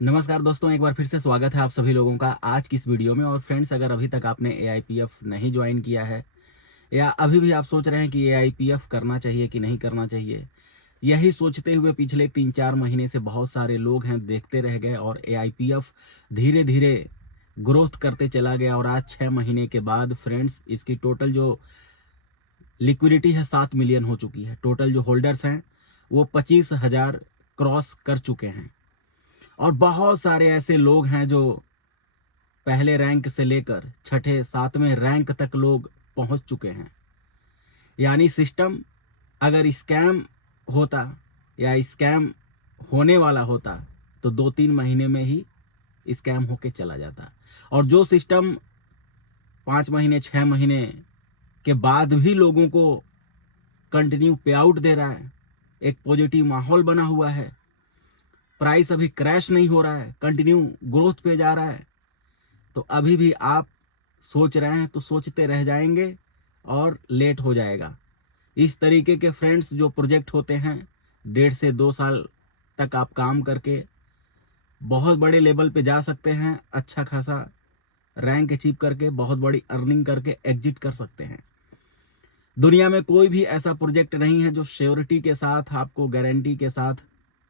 नमस्कार दोस्तों, एक बार फिर से स्वागत है आप सभी लोगों का आज की इस वीडियो में। और फ्रेंड्स, अगर अभी तक आपने एआईपीएफ नहीं ज्वाइन किया है या अभी भी आप सोच रहे हैं कि एआईपीएफ करना चाहिए कि नहीं करना चाहिए, यही सोचते हुए पिछले 3-4 महीने से बहुत सारे लोग हैं देखते रह गए और एआईपीएफ धीरे धीरे ग्रोथ करते चला गया। और आज 6 महीने के बाद फ्रेंड्स, इसकी टोटल जो लिक्विडिटी है 7 मिलियन हो चुकी है। टोटल जो होल्डर्स हैं वो 25,000 क्रॉस कर चुके हैं। और बहुत सारे ऐसे लोग हैं जो पहले रैंक से लेकर छठे सातवें रैंक तक लोग पहुंच चुके हैं। यानी सिस्टम अगर स्कैम होता या स्कैम होने वाला होता तो 2-3 महीने में ही स्कैम होके चला जाता। और जो सिस्टम 5 महीने 6 महीने के बाद भी लोगों को कंटिन्यू पे आउट दे रहा है, एक पॉजिटिव माहौल बना हुआ है, प्राइस अभी क्रैश नहीं हो रहा है, कंटिन्यू ग्रोथ पे जा रहा है, तो अभी भी आप सोच रहे हैं तो सोचते रह जाएंगे और लेट हो जाएगा। इस तरीके के फ्रेंड्स जो प्रोजेक्ट होते हैं, 1.5 से 2 साल तक आप काम करके बहुत बड़े लेवल पे जा सकते हैं, अच्छा खासा रैंक अचीव करके बहुत बड़ी अर्निंग करके एग्जिट कर सकते हैं। दुनिया में कोई भी ऐसा प्रोजेक्ट नहीं है जो श्योरिटी के साथ आपको गारंटी के साथ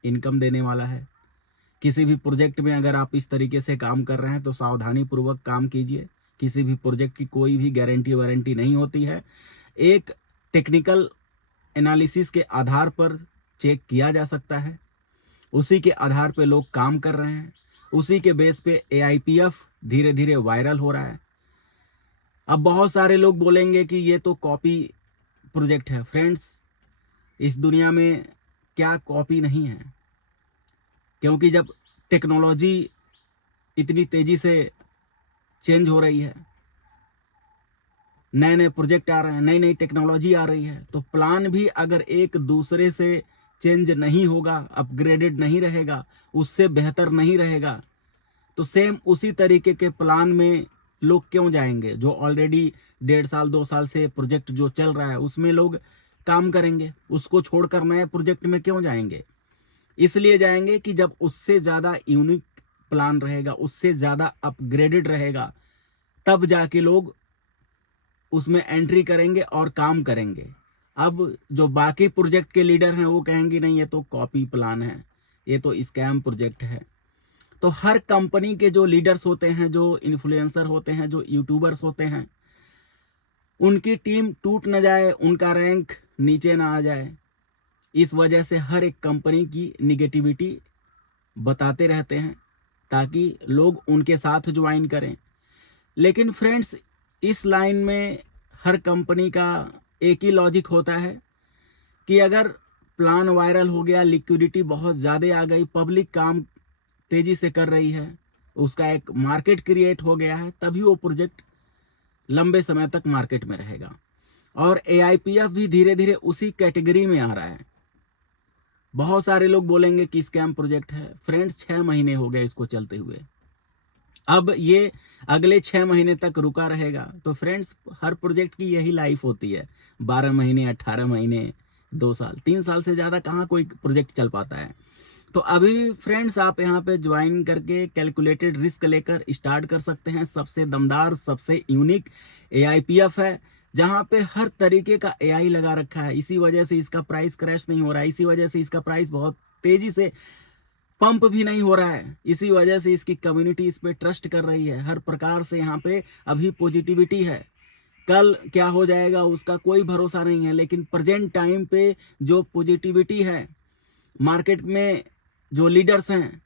इनकम देने वाला है। किसी भी प्रोजेक्ट में अगर आप इस तरीके से काम कर रहे हैं तो सावधानी पूर्वक काम कीजिए। किसी भी प्रोजेक्ट की कोई भी गारंटी वारंटी नहीं होती है। एक टेक्निकल एनालिसिस के आधार पर चेक किया जा सकता है, उसी के आधार पे लोग काम कर रहे हैं, उसी के बेस पे एआईपीएफ धीरे धीरे वायरल हो रहा है। अब बहुत सारे लोग बोलेंगे कि ये तो कॉपी प्रोजेक्ट है। फ्रेंड्स, इस दुनिया में क्या कॉपी नहीं है? क्योंकि जब टेक्नोलॉजी इतनी तेजी से चेंज हो रही है, नए नए प्रोजेक्ट आ रहे हैं, नई नई टेक्नोलॉजी आ रही है, तो प्लान भी अगर एक दूसरे से चेंज नहीं होगा, अपग्रेडेड नहीं रहेगा, उससे बेहतर नहीं रहेगा, तो सेम उसी तरीके के प्लान में लोग क्यों जाएंगे? जो ऑलरेडी 1.5 साल 2 साल से प्रोजेक्ट जो चल रहा है उसमें लोग काम करेंगे, उसको छोड़कर नए प्रोजेक्ट में क्यों जाएंगे? इसलिए जाएंगे कि जब उससे ज़्यादा यूनिक प्लान रहेगा, उससे ज़्यादा अपग्रेडेड रहेगा, तब जाके लोग उसमें एंट्री करेंगे और काम करेंगे। अब जो बाकी प्रोजेक्ट के लीडर हैं वो कहेंगे नहीं, ये तो कॉपी प्लान है, ये तो स्कैम प्रोजेक्ट है। तो हर कंपनी के जो लीडर्स होते हैं, जो इन्फ्लुएंसर होते हैं, जो यूट्यूबर्स होते हैं, उनकी टीम टूट न जाए, उनका रैंक नीचे ना आ जाए, इस वजह से हर एक कंपनी की निगेटिविटी बताते रहते हैं ताकि लोग उनके साथ ज्वाइन करें। लेकिन फ्रेंड्स, इस लाइन में हर कंपनी का एक ही लॉजिक होता है कि अगर प्लान वायरल हो गया, लिक्विडिटी बहुत ज़्यादा आ गई, पब्लिक काम तेज़ी से कर रही है, उसका एक मार्केट क्रिएट हो गया है, तभी वो प्रोजेक्ट लंबे समय तक मार्केट में रहेगा। और एआईपीएफ भी धीरे धीरे उसी कैटेगरी में आ रहा है। बहुत सारे लोग बोलेंगे कि स्कैम प्रोजेक्ट है। फ्रेंड्स, 6 महीने हो गए इसको चलते हुए, अब ये अगले 6 महीने तक रुका रहेगा। तो फ्रेंड्स, हर प्रोजेक्ट की यही लाइफ होती है, 12 महीने, 18 महीने, 2 साल, 3 साल से ज़्यादा कहाँ कोई प्रोजेक्ट चल पाता है। तो अभी फ्रेंड्स, आप यहाँ पे ज्वाइन करके कैलकुलेटेड रिस्क लेकर स्टार्ट कर सकते हैं। सबसे दमदार, सबसे यूनिक एआईपीएफ है, जहाँ पे हर तरीके का एआई लगा रखा है। इसी वजह से इसका प्राइस क्रैश नहीं हो रहा है, इसी वजह से इसका प्राइस बहुत तेजी से पंप भी नहीं हो रहा है, इसी वजह से इसकी कम्युनिटी इस पे ट्रस्ट कर रही है। हर प्रकार से यहाँ पे अभी पॉजिटिविटी है। कल क्या हो जाएगा उसका कोई भरोसा नहीं है, लेकिन प्रेजेंट टाइम पे जो पॉजिटिविटी है मार्केट में, जो लीडर्स हैं,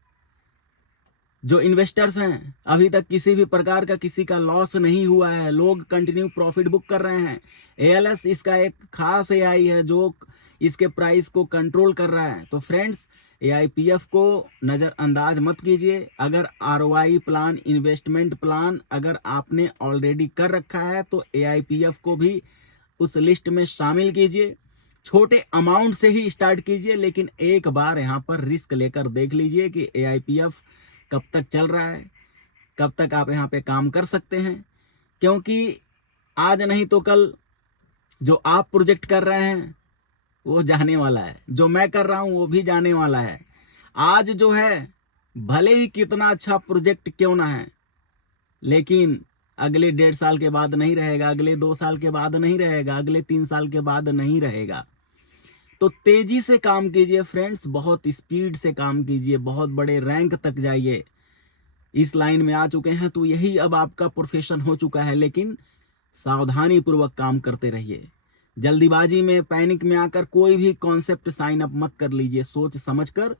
जो इन्वेस्टर्स हैं, अभी तक किसी भी प्रकार का किसी का लॉस नहीं हुआ है, लोग कंटिन्यू प्रॉफिट बुक कर रहे हैं। एएलएस इसका एक खास एआई है जो इसके प्राइस को कंट्रोल कर रहा है। तो फ्रेंड्स, एआईपीएफ को नज़रअंदाज मत कीजिए। अगर आरओआई प्लान, इन्वेस्टमेंट प्लान अगर आपने ऑलरेडी कर रखा है तो एआईपीएफ को भी उस लिस्ट में शामिल कीजिए। छोटे अमाउंट से ही स्टार्ट कीजिए, लेकिन एक बार यहाँ पर रिस्क लेकर देख लीजिए कि एआईपीएफ कब तक चल रहा है, कब तक आप यहाँ पे काम कर सकते हैं। क्योंकि आज नहीं तो कल जो आप प्रोजेक्ट कर रहे हैं वो जाने वाला है, जो मैं कर रहा हूँ वो भी जाने वाला है। आज जो है भले ही कितना अच्छा प्रोजेक्ट क्यों ना है, लेकिन अगले 1.5 साल के बाद नहीं रहेगा, अगले 2 साल के बाद नहीं रहेगा, अगले 3 साल के बाद नहीं रहेगा। तो तेजी से काम कीजिए फ्रेंड्स, बहुत स्पीड से काम कीजिए, बहुत बड़े रैंक तक जाइए। इस लाइन में आ चुके हैं तो यही अब आपका प्रोफेशन हो चुका है, लेकिन सावधानी पूर्वक काम करते रहिए। जल्दीबाजी में, पैनिक में आकर कोई भी कॉन्सेप्ट साइन अप मत कर लीजिए। सोच समझकर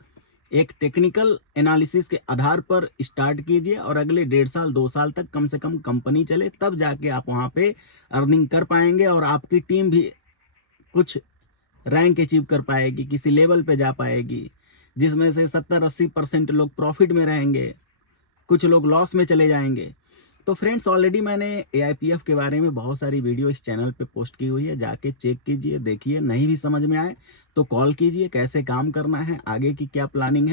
एक टेक्निकल एनालिसिस के आधार पर स्टार्ट कीजिए और अगले 1.5 साल 2 साल तक कम से कम कंपनी चले, तब जाके आप वहां पे अर्निंग कर पाएंगे और आपकी टीम भी कुछ रैंक अचीव कर पाएगी, किसी लेवल पे जा पाएगी, जिसमें से 70-80% लोग प्रॉफिट में रहेंगे, कुछ लोग लॉस में चले जाएंगे। तो फ्रेंड्स, ऑलरेडी मैंने एआईपीएफ के बारे में बहुत सारी वीडियो इस चैनल पे पोस्ट की हुई है, जाके चेक कीजिए, देखिए। नहीं भी समझ में आए तो कॉल कीजिए, कैसे काम करना है, आगे की क्या प्लानिंग है।